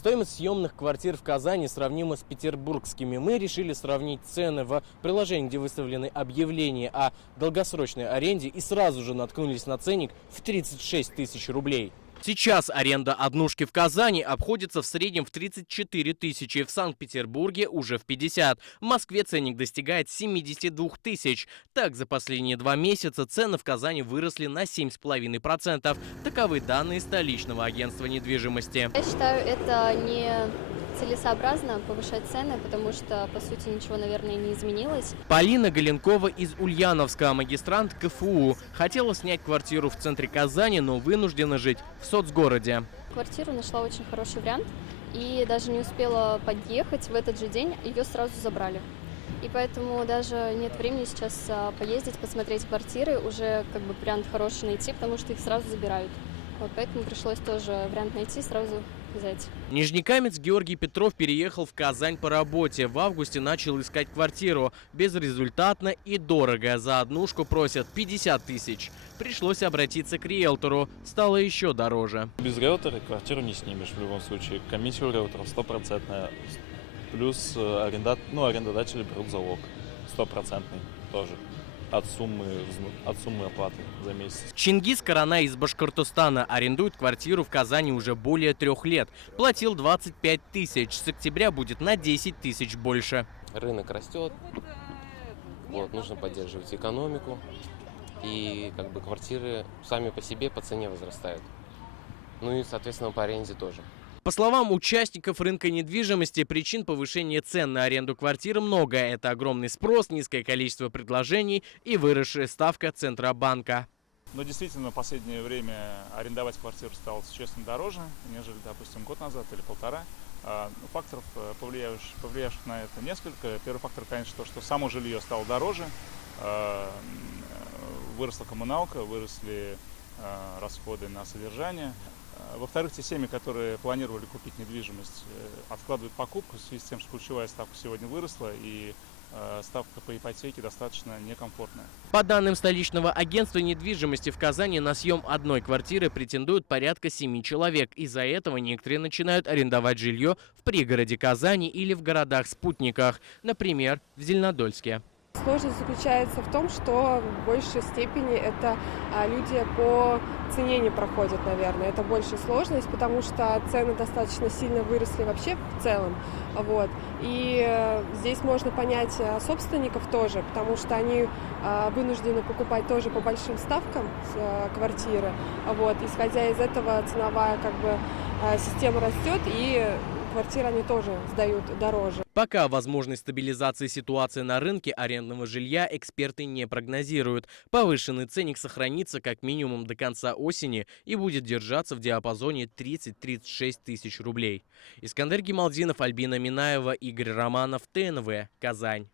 Стоимость съемных квартир в Казани сравнима с петербургскими. Мы решили сравнить цены в приложении, где выставлены объявления о долгосрочной аренде, и сразу же наткнулись на ценник в 36 тысяч рублей. Сейчас аренда однушки в Казани обходится в среднем в 34 тысячи, в Санкт-Петербурге уже в 50. В Москве ценник достигает 72 тысяч. Так, за последние 2 месяца цены в Казани выросли на 7,5%. Таковы данные столичного агентства недвижимости. Я считаю, это не целесообразно повышать цены, потому что, по сути, ничего, наверное, не изменилось. Полина Галенкова из Ульяновска, магистрант КФУ. Хотела снять квартиру в центре Казани, но вынуждена жить в соцгороде. Квартиру нашла очень хороший вариант, и даже не успела подъехать в этот же день, ее сразу забрали. И поэтому даже нет времени сейчас поездить, посмотреть квартиры, уже как бы вариант хороший найти, потому что их сразу забирают. Вот поэтому пришлось тоже вариант найти, сразу взять. Нижнекамец Георгий Петров переехал в Казань по работе. В августе начал искать квартиру. Безрезультатно и дорого. За однушку просят 50 тысяч. Пришлось обратиться к риэлтору. Стало еще дороже. Без риэлтора квартиру не снимешь в любом случае. Комиссия у риэлтора 100%. Плюс арендодатели берут залог 100% тоже. От суммы оплаты за месяц. Чингис Карана из Башкортостана арендует квартиру в Казани уже более 3 лет. Платил 25 тысяч. С октября будет на 10 тысяч больше. Рынок растет. Нужно поддерживать экономику. И квартиры сами по себе по цене возрастают. И, соответственно, по аренде тоже. По словам участников рынка недвижимости, причин повышения цен на аренду квартир много. Это огромный спрос, низкое количество предложений и выросшая ставка Центробанка. Но действительно, в последнее время арендовать квартиру стало существенно дороже, нежели, допустим, год назад или полтора. Факторов, повлиявших на это, несколько. Первый фактор, конечно, то, что само жилье стало дороже. Выросла коммуналка, выросли расходы на содержание. Во-вторых, те семьи, которые планировали купить недвижимость, откладывают покупку в связи с тем, что ключевая ставка сегодня выросла, и ставка по ипотеке достаточно некомфортная. По данным столичного агентства недвижимости, в Казани на съем одной квартиры претендуют порядка 7 человек. Из-за этого некоторые начинают арендовать жилье в пригороде Казани или в городах-спутниках, например, в Зеленодольске. Сложность заключается в том, что в большей степени это люди по цене не проходят, наверное. Это большая сложность, потому что цены достаточно сильно выросли вообще в целом. И здесь можно понять собственников тоже, потому что они вынуждены покупать тоже по большим ставкам квартиры. Исходя из этого, ценовая система растет, и квартиры они тоже сдают дороже. Пока возможной стабилизации ситуации на рынке арендного жилья эксперты не прогнозируют. Повышенный ценник сохранится как минимум до конца осени и будет держаться в диапазоне 30-36 тысяч рублей. Искандер Гималдинов, Альбина Минаева, Игорь Романов, ТНВ, Казань.